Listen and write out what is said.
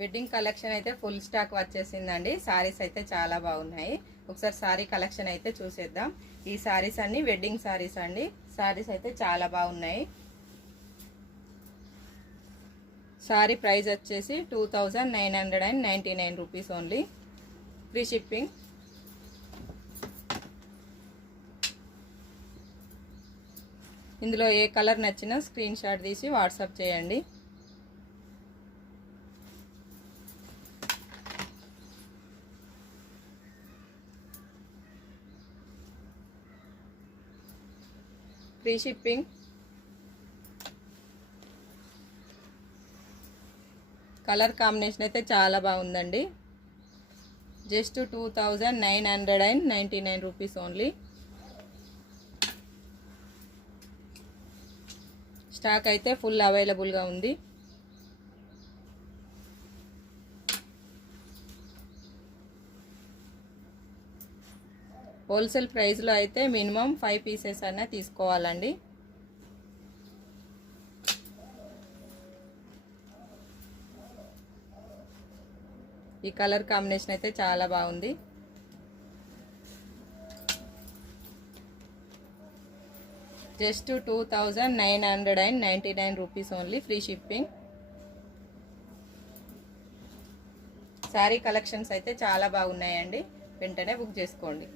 Wedding collection అయితే full stock వచ్చేసిందండి. సారీస్ అయితే చాలా బాగున్నాయి. ఒకసారి సారీ కలెక్షన్ అయితే చూసేద్దాం. ఈ సారీస్ అన్ని వెడ్డింగ్ సారీస్ అండి. సారీస్ అయితే చాలా బాగున్నాయి. సారీ ప్రైస్ వచ్చేసి 2999 రూపీస్ ఓన్లీ, ఫ్రీ షిప్పింగ్. ఇందులో ఏ కలర్ నచ్చినా స్క్రీన్ షాట్ తీసి వాట్సాప్ చేయండి. Free shipping. కలర్ కాంబినేషన్ అయితే చాలా బాగుందండి. Just 2999 rupees only. స్టాక్ అయితే ఫుల్ అవైలబుల్గా ఉంది. హోల్సేల్ ప్రైస్లో అయితే మినిమం 5 పీసెస్ అన్నా తీసుకోవాలండి. ఈ కలర్ కాంబినేషన్ అయితే చాలా బాగుంది. Just 2999 rupees only, free shipping. Sari collections అయితే చాలా బాగున్నాయండి. వెంటనే బుక్ చేసుకోండి.